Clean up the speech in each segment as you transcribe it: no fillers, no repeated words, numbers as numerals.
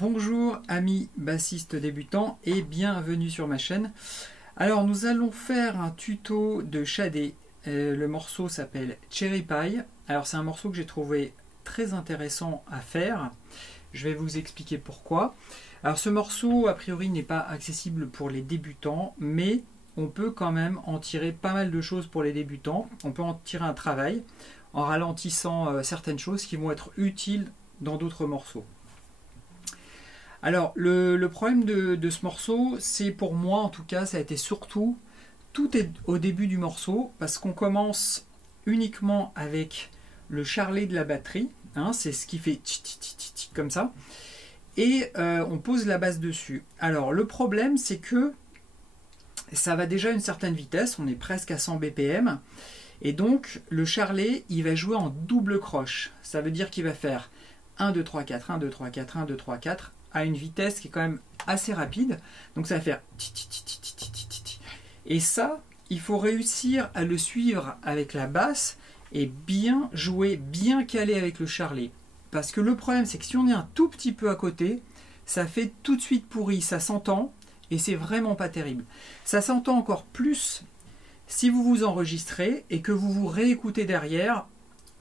Bonjour amis bassistes débutants et bienvenue sur ma chaîne. Alors nous allons faire un tuto de shadé. Le morceau s'appelle Cherry Pie. Alors c'est un morceau que j'ai trouvé très intéressant à faire. Je vais vous expliquer pourquoi. Alors ce morceau a priori n'est pas accessible pour les débutants, mais on peut quand même en tirer pas mal de choses pour les débutants. On peut en tirer un travail en ralentissant certaines choses qui vont être utiles dans d'autres morceaux. Alors le problème de ce morceau, c'est pour moi en tout cas, ça a été surtout, tout est au début du morceau, parce qu'on commence uniquement avec le charlet de la batterie, hein, c'est ce qui fait comme ça, et on pose la basse dessus. Alors le problème c'est que ça va déjà à une certaine vitesse, on est presque à 100 BPM, et donc le charlet il va jouer en double croche, ça veut dire qu'il va faire 1, 2, 3, 4, 1, 2, 3, 4, 1, 2, 3, 4, à une vitesse qui est quand même assez rapide, donc ça va faire et ça, il faut réussir à le suivre avec la basse et bien jouer, bien caler avec le charlet, parce que le problème c'est que si on est un tout petit peu à côté, ça fait tout de suite pourri, ça s'entend et c'est vraiment pas terrible. Ça s'entend encore plus si vous vous enregistrez et que vous vous réécoutez derrière,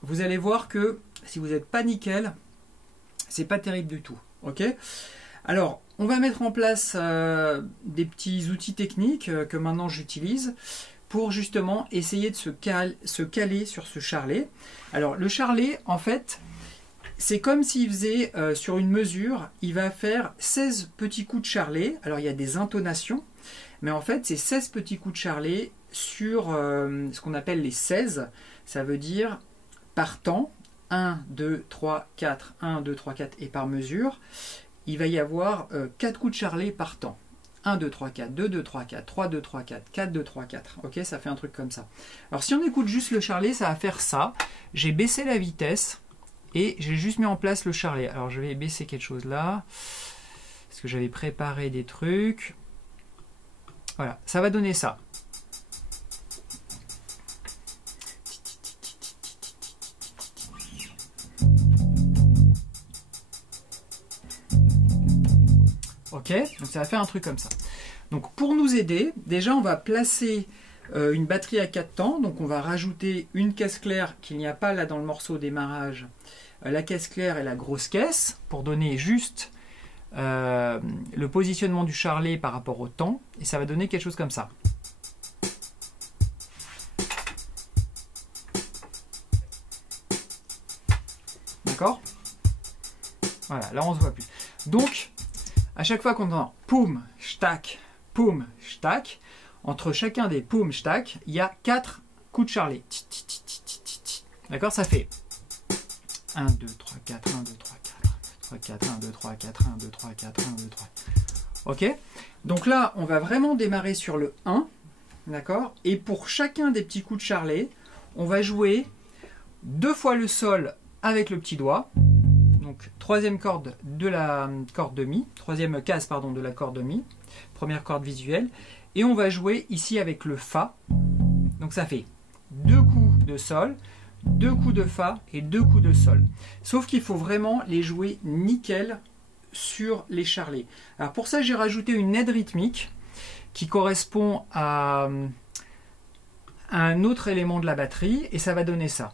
vous allez voir que si vous n'êtes pas nickel, c'est pas terrible du tout. Ok, alors on va mettre en place des petits outils techniques que maintenant j'utilise pour justement essayer de se caler sur ce charlet. Alors le charlet en fait c'est comme s'il faisait sur une mesure, il va faire 16 petits coups de charlet. Alors il y a des intonations, mais en fait c'est 16 petits coups de charlet sur ce qu'on appelle les 16, ça veut dire par temps. 1, 2, 3, 4, 1, 2, 3, 4 et par mesure, il va y avoir 4 coups de charlet par temps. 1, 2, 3, 4, 2, 2, 3, 4, 3, 2, 3, 4, 4, 2, 3, 4. Ok, ça fait un truc comme ça. Alors si on écoute juste le charlet, ça va faire ça. J'ai baissé la vitesse et j'ai juste mis en place le charlet. Alors je vais baisser quelque chose là, parce que j'avais préparé des trucs. Voilà, ça va donner ça. Ok, donc ça va faire un truc comme ça. Donc pour nous aider, déjà on va placer une batterie à 4 temps. Donc on va rajouter une caisse claire qu'il n'y a pas là dans le morceau au démarrage. La caisse claire et la grosse caisse pour donner juste le positionnement du charlet par rapport au temps. Et ça va donner quelque chose comme ça. D'accord? Voilà, là on se voit plus. Donc à chaque fois qu'on entend poum, shtack, entre chacun des poum, shtack, il y a 4 coups de charlet. D'accord, ça fait 1, 2, 3, 4, 1, 2, 3, 4, 1, 2, 3, 4, 1, 2, 3, 4, 1, 2, 3. Ok, donc là, on va vraiment démarrer sur le 1, d'accord, et pour chacun des petits coups de charlet, on va jouer 2 fois le sol avec le petit doigt. Donc troisième corde de la corde de mi, troisième case pardon de la corde de mi, première corde visuelle, et on va jouer ici avec le fa. Donc ça fait 2 coups de sol, 2 coups de fa et 2 coups de sol. Sauf qu'il faut vraiment les jouer nickel sur les charlets. Alors pour ça j'ai rajouté une aide rythmique qui correspond à un autre élément de la batterie et ça va donner ça.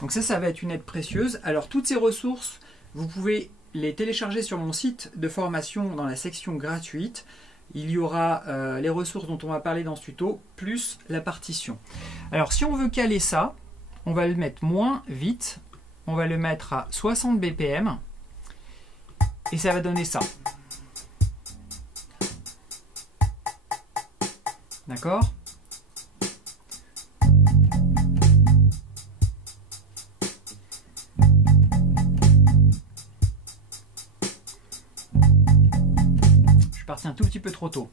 Donc ça va être une aide précieuse. Alors toutes ces ressources, vous pouvez les télécharger sur mon site de formation dans la section gratuite. Il y aura les ressources dont on va parler dans ce tuto, plus la partition. Alors si on veut caler ça, on va le mettre moins vite. On va le mettre à 60 BPM. Et ça va donner ça. D'accord ? Parti un tout petit peu trop tôt.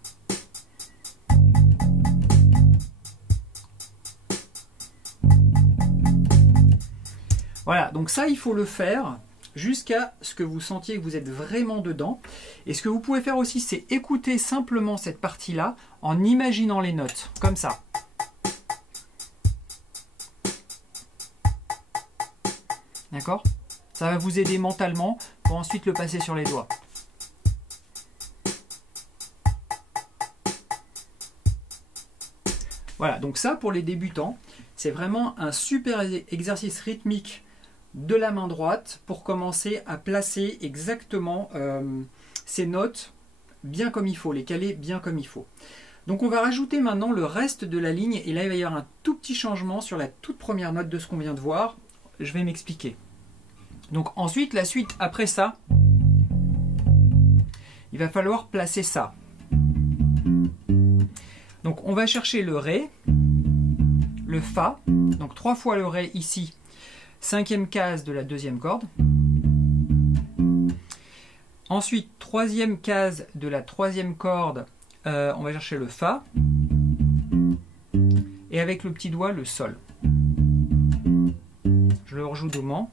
Voilà, donc ça il faut le faire jusqu'à ce que vous sentiez que vous êtes vraiment dedans. Et ce que vous pouvez faire aussi, c'est écouter simplement cette partie-là en imaginant les notes, comme ça. D'accord? Ça va vous aider mentalement pour ensuite le passer sur les doigts. Voilà, donc ça pour les débutants, c'est vraiment un super exercice rythmique de la main droite pour commencer à placer exactement ces notes bien comme il faut, les caler bien comme il faut. Donc on va rajouter maintenant le reste de la ligne et là il va y avoir un tout petit changement sur la toute première note de ce qu'on vient de voir. Je vais m'expliquer. Donc ensuite, la suite après ça, il va falloir placer ça. Donc on va chercher le Ré, le Fa, donc 3 fois le Ré ici, 5e case de la 2e corde. Ensuite, 3e case de la 3e corde, on va chercher le Fa. Et avec le petit doigt, le Sol. Je le rejoue doucement.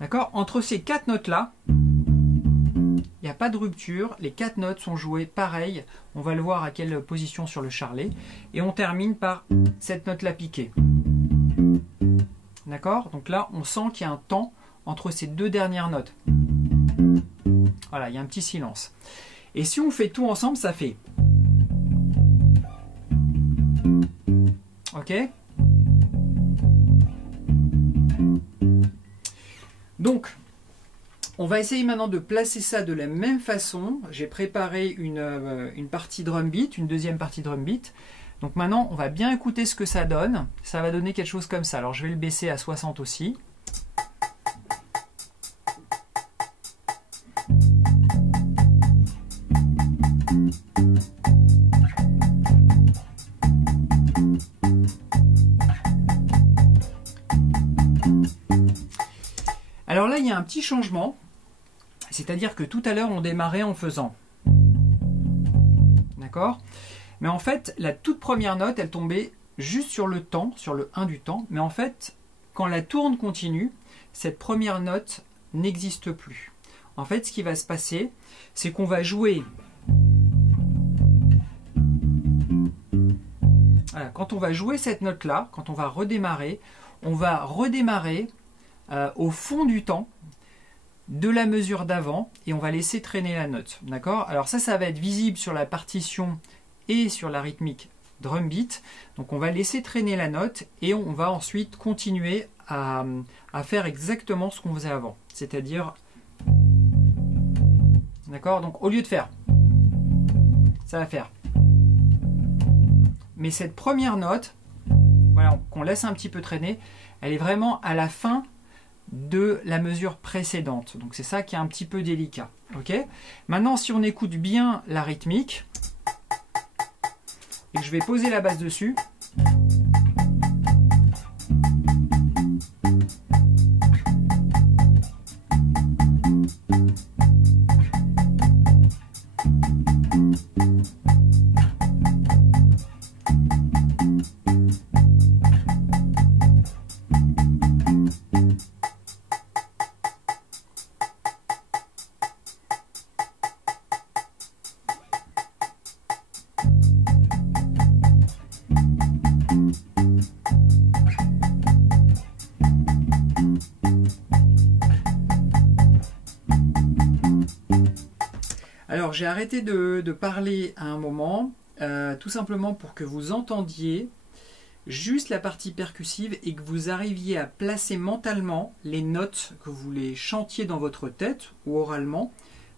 D'accord? Entre ces 4 notes-là, il n'y a pas de rupture, les 4 notes sont jouées pareil, on va le voir à quelle position sur le charlet, et on termine par cette note-là piquée. D'accord? Donc là, on sent qu'il y a un temps entre ces 2 dernières notes. Voilà, il y a un petit silence. Et si on fait tout ensemble, ça fait... Ok? Donc, on va essayer maintenant de placer ça de la même façon. J'ai préparé une partie drum beat, une deuxième partie drum beat. Donc maintenant, on va bien écouter ce que ça donne. Ça va donner quelque chose comme ça. Alors, je vais le baisser à 60 aussi. Alors là, il y a un petit changement. C'est-à-dire que tout à l'heure, on démarrait en faisant. D'accord? Mais en fait, la toute première note, elle tombait juste sur le temps, sur le 1 du temps. Mais en fait, quand la tourne continue, cette première note n'existe plus. En fait, ce qui va se passer, c'est qu'on va jouer... Voilà, quand on va jouer cette note-là, quand on va redémarrer au fond du temps de la mesure d'avant et on va laisser traîner la note. D'accord? Alors ça va être visible sur la partition et sur la rythmique drum beat. Donc on va laisser traîner la note et on va ensuite continuer à faire exactement ce qu'on faisait avant. C'est-à-dire... D'accord? Donc au lieu de faire... Ça va faire... Mais cette première note, voilà, qu'on laisse un petit peu traîner, elle est vraiment à la fin de la mesure précédente. Donc c'est ça qui est un petit peu délicat. Okay? Maintenant, si on écoute bien la rythmique, et que je vais poser la basse dessus, alors j'ai arrêté de parler à un moment, tout simplement pour que vous entendiez juste la partie percussive et que vous arriviez à placer mentalement les notes, que vous les chantiez dans votre tête ou oralement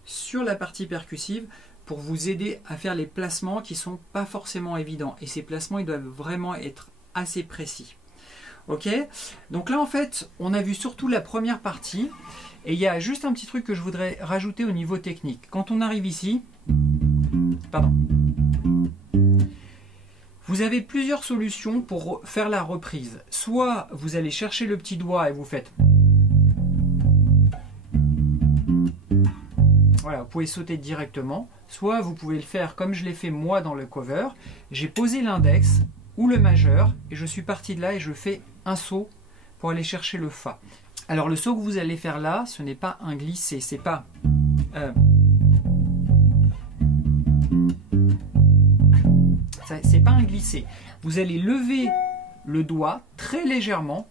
sur la partie percussive pour vous aider à faire les placements qui ne sont pas forcément évidents. Et ces placements, ils doivent vraiment être assez précis. Ok? Donc là, en fait, on a vu surtout la première partie. Et il y a juste un petit truc que je voudrais rajouter au niveau technique. Quand on arrive ici, pardon, vous avez plusieurs solutions pour faire la reprise. Soit vous allez chercher le petit doigt et vous faites... Voilà, vous pouvez sauter directement. Soit vous pouvez le faire comme je l'ai fait moi dans le cover. J'ai posé l'index ou le majeur et je suis parti de là et je fais un saut pour aller chercher le Fa. Alors le saut que vous allez faire là, ce n'est pas un glissé, c'est pas... c'est pas un glissé. Vous allez lever le doigt très légèrement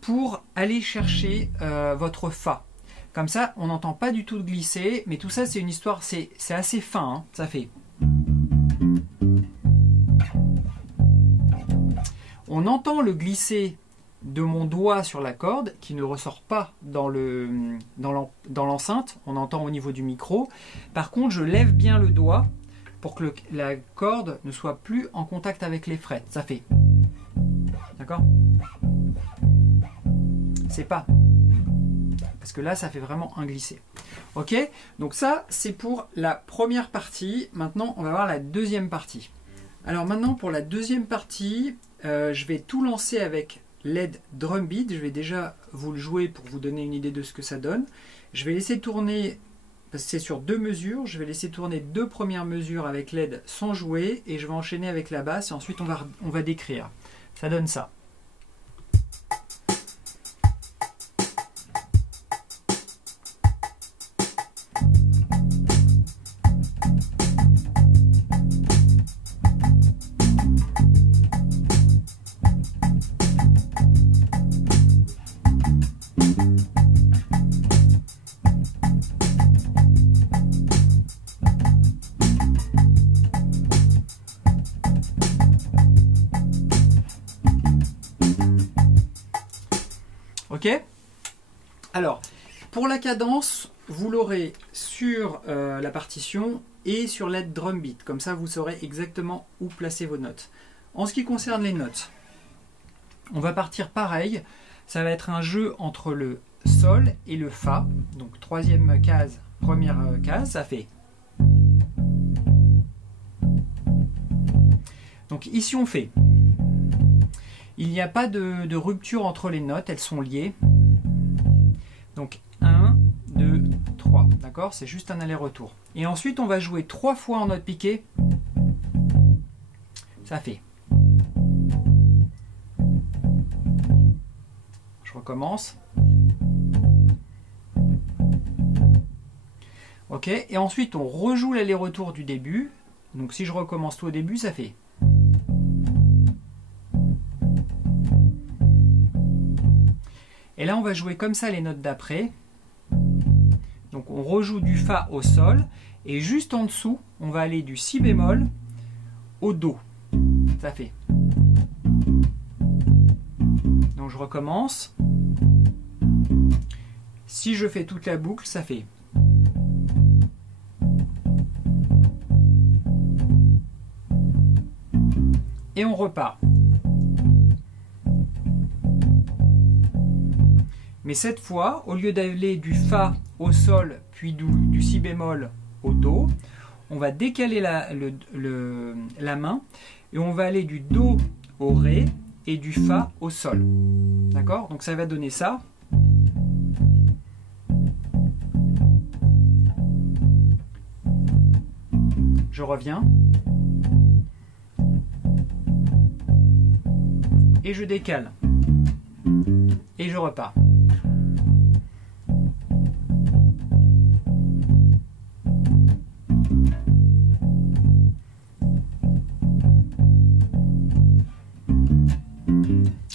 pour aller chercher votre Fa. Comme ça, on n'entend pas du tout de glisser, mais tout ça c'est une histoire, c'est assez fin, hein, ça fait... On entend le glisser de mon doigt sur la corde qui ne ressort pas dans l'enceinte, on entend au niveau du micro. Par contre, je lève bien le doigt pour que la corde ne soit plus en contact avec les frettes. Ça fait. D'accord? C'est pas. Parce que là, ça fait vraiment un glissé. Ok? Donc ça, c'est pour la première partie. Maintenant, on va voir la deuxième partie. Alors maintenant, pour la deuxième partie, je vais tout lancer avec LED drum beat. Je vais déjà vous le jouer pour vous donner une idée de ce que ça donne. Je vais laisser tourner, parce que c'est sur 2 mesures, je vais laisser tourner 2 premières mesures avec LED sans jouer et je vais enchaîner avec la basse et ensuite on va décrire. Ça donne ça. Ok? Alors, pour la cadence, vous l'aurez sur la partition et sur LED drum beat. Comme ça, vous saurez exactement où placer vos notes. En ce qui concerne les notes, on va partir pareil. Ça va être un jeu entre le Sol et le Fa. Donc, troisième case, première case, ça fait. Donc, ici, on fait. Il n'y a pas de rupture entre les notes, elles sont liées. Donc 1, 2, 3, d'accord? C'est juste un aller-retour. Et ensuite, on va jouer 3 fois en note piquée. Ça fait. Je recommence. Ok, et ensuite, on rejoue l'aller-retour du début. Donc si je recommence tout au début, ça fait. Et là, on va jouer comme ça les notes d'après. Donc, on rejoue du Fa au Sol. Et juste en dessous, on va aller du Si bémol au Do. Ça fait. Donc, je recommence. Si je fais toute la boucle, ça fait. Et on repart. Mais cette fois, au lieu d'aller du Fa au Sol, puis du Si bémol au Do, on va décaler la main et on va aller du Do au Ré et du Fa au Sol. D'accord? Donc ça va donner ça. Je reviens. Et je décale. Et je repars.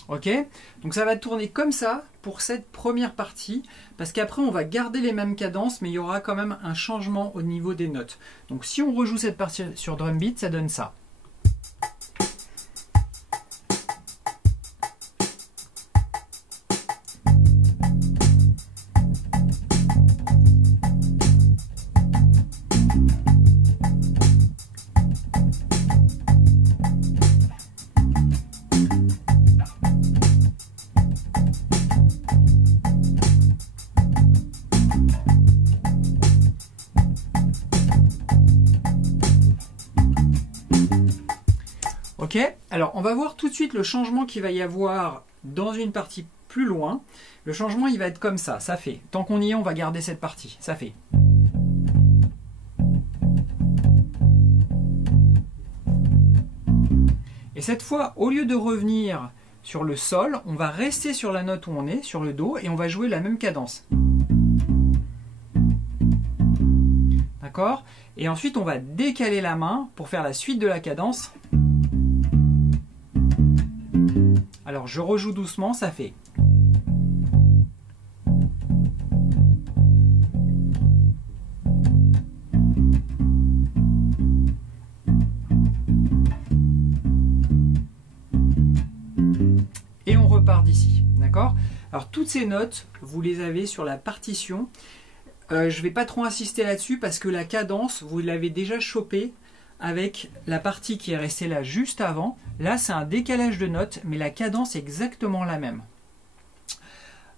Ok, donc ça va tourner comme ça pour cette première partie, parce qu'après on va garder les mêmes cadences, mais il y aura quand même un changement au niveau des notes. Donc si on rejoue cette partie sur drum beat, ça donne ça. Ok, alors on va voir tout de suite le changement qu'il va y avoir dans une partie plus loin. Le changement il va être comme ça, ça fait. Tant qu'on y est, on va garder cette partie, ça fait. Et cette fois, au lieu de revenir sur le sol, on va rester sur la note où on est, sur le Do, et on va jouer la même cadence. D'accord? Et ensuite, on va décaler la main pour faire la suite de la cadence. Alors, je rejoue doucement, ça fait... Et on repart d'ici, d'accord? Alors toutes ces notes, vous les avez sur la partition. Je ne vais pas trop insister là-dessus parce que la cadence, vous l'avez déjà chopée avec la partie qui est restée là juste avant. Là, c'est un décalage de notes, mais la cadence est exactement la même.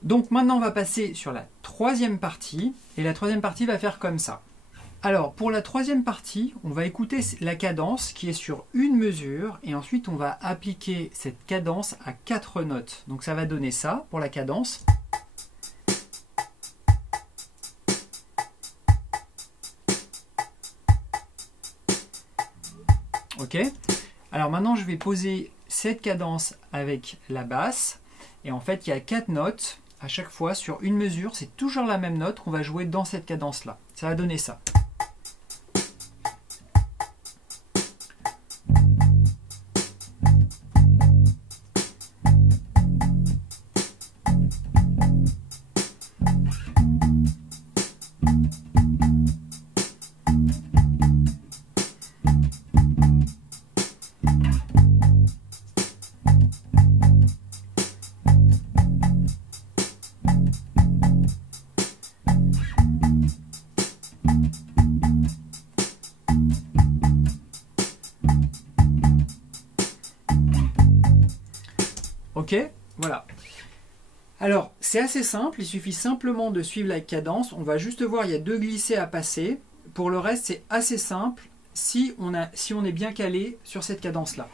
Donc maintenant, on va passer sur la troisième partie. Et la troisième partie va faire comme ça. Alors, pour la troisième partie, on va écouter la cadence qui est sur une mesure et ensuite on va appliquer cette cadence à 4 notes. Donc ça va donner ça pour la cadence. Ok. Alors maintenant, je vais poser cette cadence avec la basse et en fait, il y a 4 notes à chaque fois sur une mesure. C'est toujours la même note qu'on va jouer dans cette cadence-là. Ça va donner ça. Ok, voilà. Alors, c'est assez simple, il suffit simplement de suivre la cadence. On va juste voir, il y a 2 glissés à passer. Pour le reste, c'est assez simple si on est bien calé sur cette cadence-là.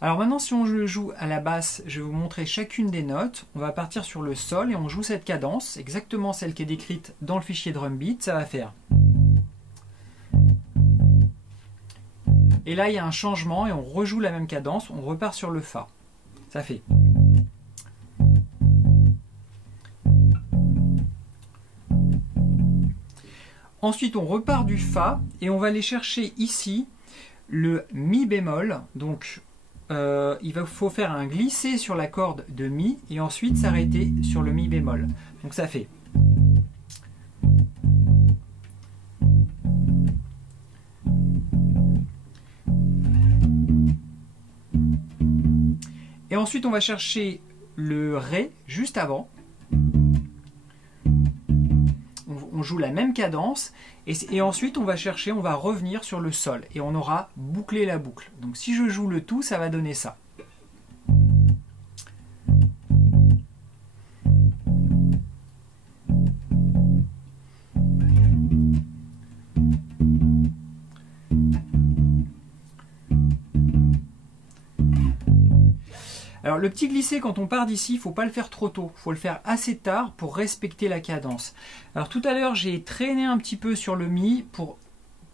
Alors maintenant, si on le joue à la basse, je vais vous montrer chacune des notes. On va partir sur le sol et on joue cette cadence, exactement celle qui est décrite dans le fichier Drumbeat. Ça va faire... Et là, il y a un changement et on rejoue la même cadence. On repart sur le Fa. Ça fait... Ensuite, on repart du Fa et on va aller chercher ici le Mi bémol. Donc, faut faire un glissé sur la corde de Mi et ensuite s'arrêter sur le Mi bémol. Donc, ça fait... Et ensuite, on va chercher le Ré juste avant. On joue la même cadence et ensuite on va revenir sur le Sol et on aura bouclé la boucle. Donc si je joue le tout, ça va donner ça. Alors le petit glissé, quand on part d'ici, il ne faut pas le faire trop tôt, il faut le faire assez tard pour respecter la cadence. Alors tout à l'heure, j'ai traîné un petit peu sur le Mi pour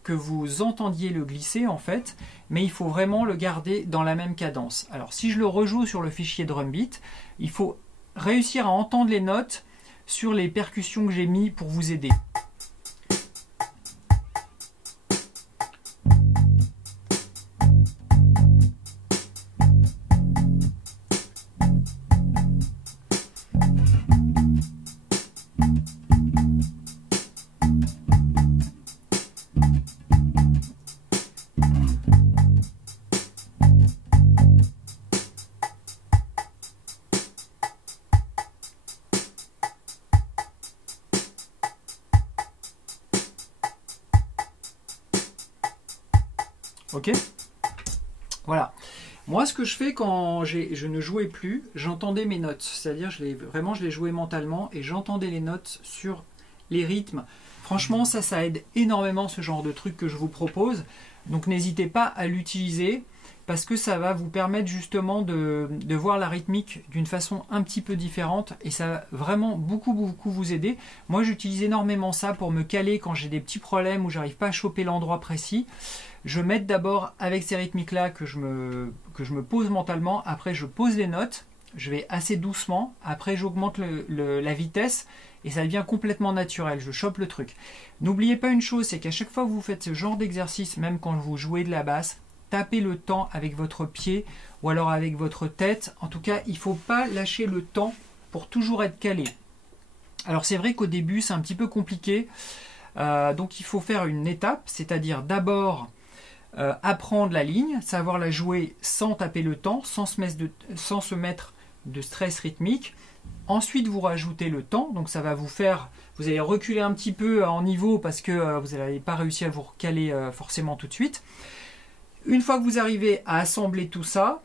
que vous entendiez le glisser en fait, mais il faut vraiment le garder dans la même cadence. Alors si je le rejoue sur le fichier Drumbeat, il faut réussir à entendre les notes sur les percussions que j'ai mis pour vous aider. Ok, voilà. Moi, ce que je fais quand je ne jouais plus, j'entendais mes notes. C'est-à-dire, je les jouais mentalement et j'entendais les notes sur les rythmes. Franchement, ça aide énormément ce genre de truc que je vous propose. Donc, n'hésitez pas à l'utiliser parce que ça va vous permettre justement de voir la rythmique d'une façon un petit peu différente et ça va vraiment beaucoup vous aider. Moi, j'utilise énormément ça pour me caler quand j'ai des petits problèmes où j'arrive pas à choper l'endroit précis. Je m'aide d'abord avec ces rythmiques-là que je me pose mentalement. Après, je pose les notes je vais assez doucement, après j'augmente la vitesse et ça devient complètement naturel, je chope le truc. N'oubliez pas une chose, c'est qu'à chaque fois que vous faites ce genre d'exercice, même quand vous jouez de la basse, tapez le temps avec votre pied ou alors avec votre tête. En tout cas, il ne faut pas lâcher le temps pour toujours être calé. Alors c'est vrai qu'au début c'est un petit peu compliqué, donc il faut faire une étape, c'est-à-dire d'abord apprendre la ligne, savoir la jouer sans taper le temps, sans se mettre de stress rythmique. Ensuite vous rajoutez le temps, donc ça va vous faire, vous allez reculer un petit peu en niveau parce que vous n'allez pas réussir à vous recaler forcément tout de suite. Une fois que vous arrivez à assembler tout ça,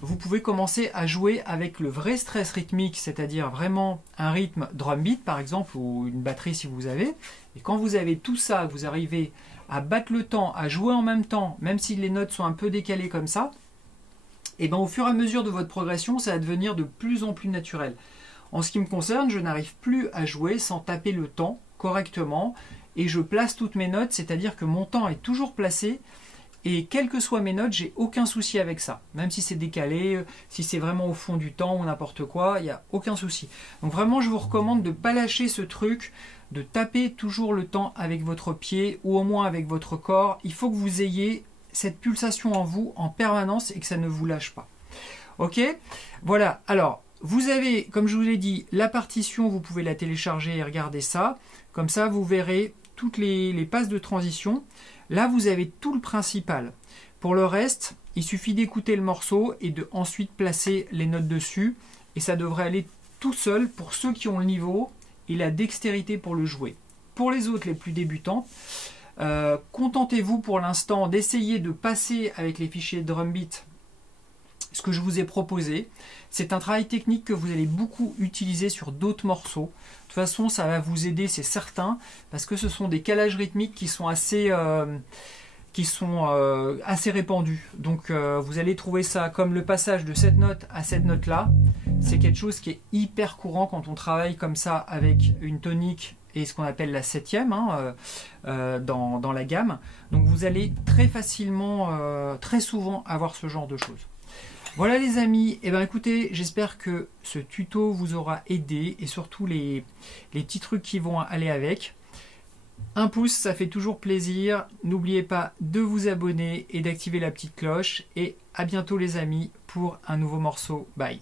vous pouvez commencer à jouer avec le vrai stress rythmique, c'est-à-dire vraiment un rythme drum beat par exemple, ou une batterie si vous avez. Et quand vous avez tout ça, vous arrivez à battre le temps, à jouer en même temps, même si les notes sont un peu décalées comme ça, et bien au fur et à mesure de votre progression, ça va devenir de plus en plus naturel. En ce qui me concerne, je n'arrive plus à jouer sans taper le temps correctement, et je place toutes mes notes, c'est-à-dire que mon temps est toujours placé. Et quelles que soient mes notes, j'ai aucun souci avec ça. Même si c'est décalé, si c'est vraiment au fond du temps ou n'importe quoi, il n'y a aucun souci. Donc vraiment, je vous recommande de ne pas lâcher ce truc, de taper toujours le temps avec votre pied ou au moins avec votre corps. Il faut que vous ayez cette pulsation en vous en permanence et que ça ne vous lâche pas. Ok? Voilà. Alors, vous avez, comme je vous l'ai dit, la partition, vous pouvez la télécharger et regarder ça. Comme ça, vous verrez toutes les passes de transition. Là, vous avez tout le principal. Pour le reste, il suffit d'écouter le morceau et de ensuite placer les notes dessus. Et ça devrait aller tout seul pour ceux qui ont le niveau et la dextérité pour le jouer. Pour les autres, les plus débutants, contentez-vous pour l'instant d'essayer de passer avec les fichiers drum beat ce que je vous ai proposé. C'est un travail technique que vous allez beaucoup utiliser sur d'autres morceaux. De toute façon, ça va vous aider, c'est certain, parce que ce sont des calages rythmiques qui sont assez répandus. Donc vous allez trouver ça comme le passage de cette note à cette note-là. C'est quelque chose qui est hyper courant quand on travaille comme ça avec une tonique et ce qu'on appelle la septième dans la gamme. Donc vous allez très facilement, très souvent avoir ce genre de choses. Voilà les amis, et écoutez, j'espère que ce tuto vous aura aidé et surtout les petits trucs qui vont aller avec. Un pouce, ça fait toujours plaisir. N'oubliez pas de vous abonner et d'activer la petite cloche. Et à bientôt les amis pour un nouveau morceau. Bye.